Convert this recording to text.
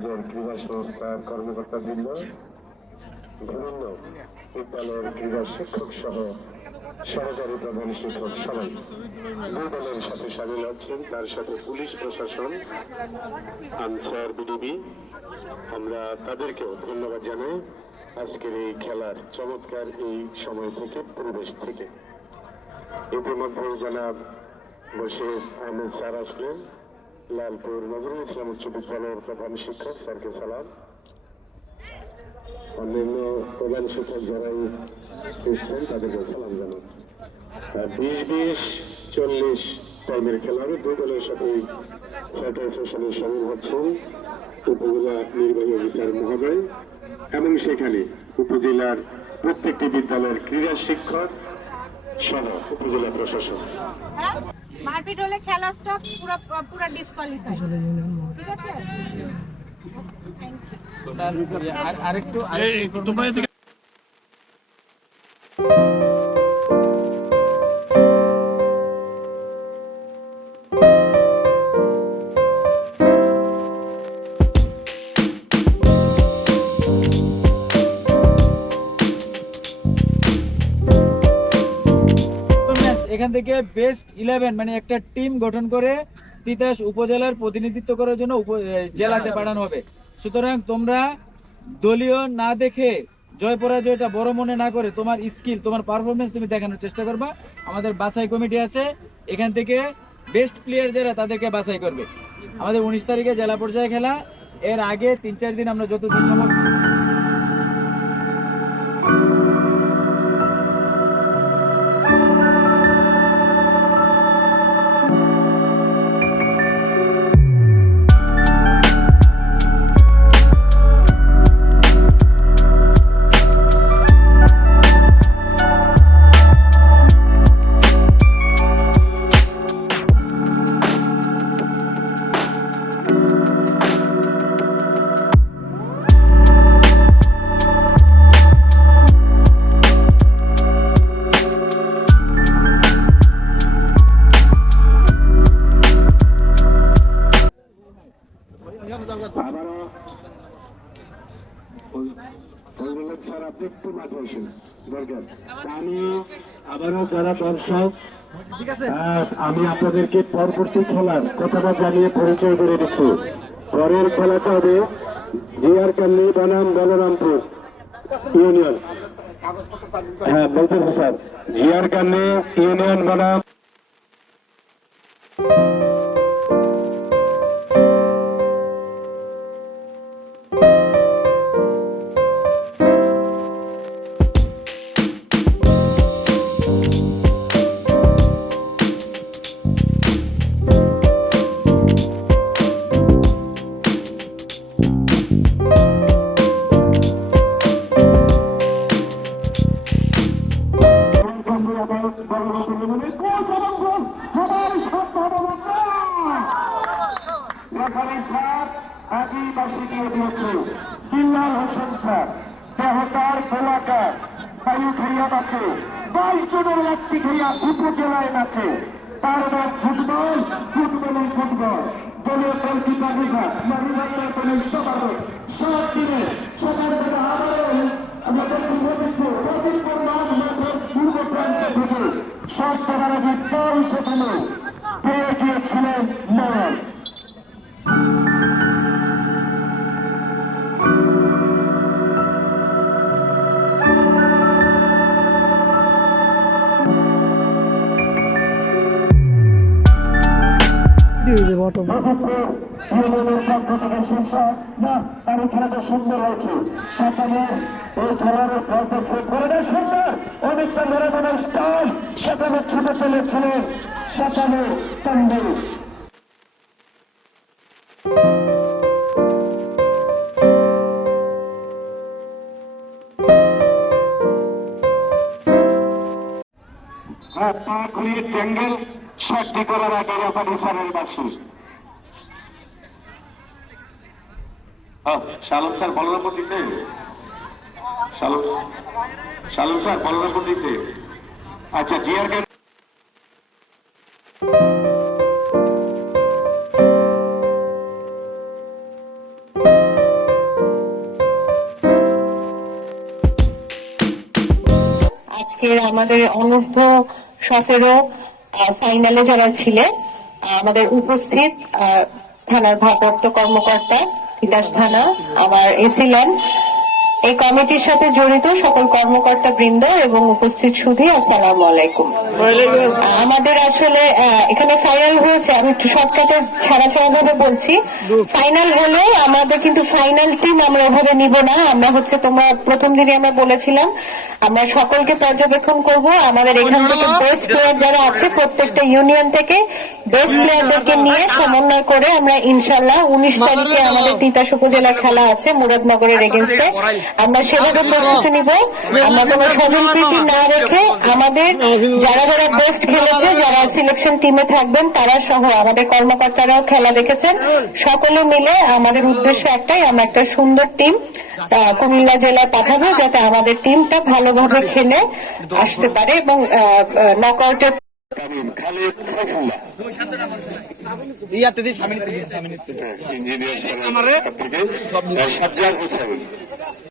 কলেজের ক্রীড়া সংস্থার কর্মকর্তাবৃন্দ বিভিন্ন বিদ্যালয়ের ক্রীড়া শিক্ষক সহ সহকারী প্রধান শিক্ষক সবাই দুই দলের সাথে সামিল আছেন তার সাথে পুলিশ প্রশাসন, আনসার বিডিবি। আমরা তাদেরকেও ধন্যবাদ জানাই আজকের এই খেলার চমৎকার এই সময় থেকে, পরিবেশ থেকে। ইতিমধ্যে জনাব বশির আহমেদ স্যার আসলেন। লালপুর নজরুল ইসলাম উচ্চ বিদ্যালয়ের প্রধান শিক্ষক, স্যারকে সালাম। অন্যান্য প্রধান শিক্ষক যারাই এসছেন তাদেরকে সালাম জানান বিশ বিশ চল্লিশ টাইমের খেলা দুই দলের সাথে ফটো সেশনে সামিল হচ্ছেন উপজেলা নির্বাহী অফিসার মহোদয়। এবং সেখানে উপজেলার প্রত্যেকটি বিদ্যালয়ের ক্রীড়া শিক্ষক সহ উপজেলা প্রশাসন। হ্যাঁ? মারপিট হলে খেলা স্টপ পুরো পুরো ডিসকোয়ালিফাই ঠিক আছে? থ্যাংক ইউ স্যার আর আরেকটু এখান থেকে বেস্ট ইলেভেন মানে একটা টিম গঠন করে তিতাস উপজেলার প্রতিনিধিত্ব করার জন্য জেলাতে পাঠানো হবে। সুতরাং তোমরা দলীয় না দেখে জয় পরাজয়টা বড় মনে না করে তোমার স্কিল তোমার পারফরমেন্স তুমি দেখানোর চেষ্টা করবা। আমাদের বাছাই কমিটি আছে এখান থেকে বেস্ট প্লেয়ার যারা তাদেরকে বাছাই করবে। আমাদের উনিশ তারিখে জেলা পর্যায়ে খেলা এর আগে তিন চার দিন আমরা যতদিন সম্ভব বললেন স্যার আপনি একটু মাঠে আসেন দরকার। আমি আবারও যারা দর্শক আহ, আমি আপনাদেরকে পরবর্তী খেলার কথাটা জানিয়ে পরিচয় করে দিচ্ছি। পরের খেলাটা হবে জিয়ার কান্নি বনাম বলরামপুর ইউনিয়ন। হ্যাঁ বলতেছি স্যার। জিয়ার কান্নি ইউনিয়ন বনাম। এখানে স্যার আদিবাসী দিয়ে দিয়েছে বিল্লাল হোসেন স্যার দেহতার গোলাকার বায়ু খাইয়া নাচে বাইশ উপজেলায় নাচে তার নাম ফুটবল ফুটবলই ফুটবল দলীয় মারিভাইরা সবার সবার সব করার আগে দল সেখানে পেয়ে গিয়েছিলেন মরণ পক্ষ না সুন্দর হয়েছে সেখানে খেলার সুন্দর অনেকটা মেরাদোনার স্টাইল সেখানে ছুটে চলেছিলেন সেখানে হ্যাঁ পা করার আগে স্যারের বাসী শালম স্যার ভালো নম্বর দিছে? শালম স্যার ভালো নম্বর দিছে। আচ্ছা জিয়ার আজকের আমাদের অনূর্ধ্ব সতেরো ফাইনালে যারা ছিলেন আমাদের উপস্থিত থানার ভারপ্রাপ্ত কর্মকর্তা তিতাস থানা আমার এসিল্যান্ড এই কমিটির সাথে জড়িত সকল কর্মকর্তা বৃন্দ এবং উপস্থিত সুধি, আসসালামু আলাইকুম। আমাদের আসলে এখানে ফাইনাল হয়েছে, আমি একটু শর্টকাটে ছাড়া ছাড়া ভাবে বলছি। ফাইনাল হলে আমাদের কিন্তু ফাইনাল টিম আমরা ওভাবে নিব না। আমরা হচ্ছে তোমার প্রথম দিনে আমরা বলেছিলাম, আমরা সকলকে পর্যবেক্ষণ করব। আমাদের এখান থেকে বেস্ট প্লেয়ার যারা আছে প্রত্যেকটা ইউনিয়ন থেকে বেস্ট প্লেয়ারদেরকে নিয়ে সমন্বয় করে আমরা ইনশাল্লাহ উনিশ তারিখে আমাদের তিতাস উপজেলার খেলা আছে, মুরাদনগরের এগেনস্টে আমরা সেভাবে প্রস্তুতি নিব। আমরা কোনো প্রীতি না রেখে আমাদের যারা যারা বেস্ট খেলেছে যারা সিলেকশন টিমে থাকবেন তারা সহ আমাদের কর্মকর্তারাও খেলা দেখেছেন। সকলে মিলে আমাদের উদ্দেশ্য একটাই আমরা একটা সুন্দর টিম কুমিল্লা জেলায় পাঠাবো যাতে আমাদের টিমটা ভালোভাবে খেলে আসতে পারে এবং নকআউটের ইঞ্জিনিয়ার সাজ্জাদ হোসেন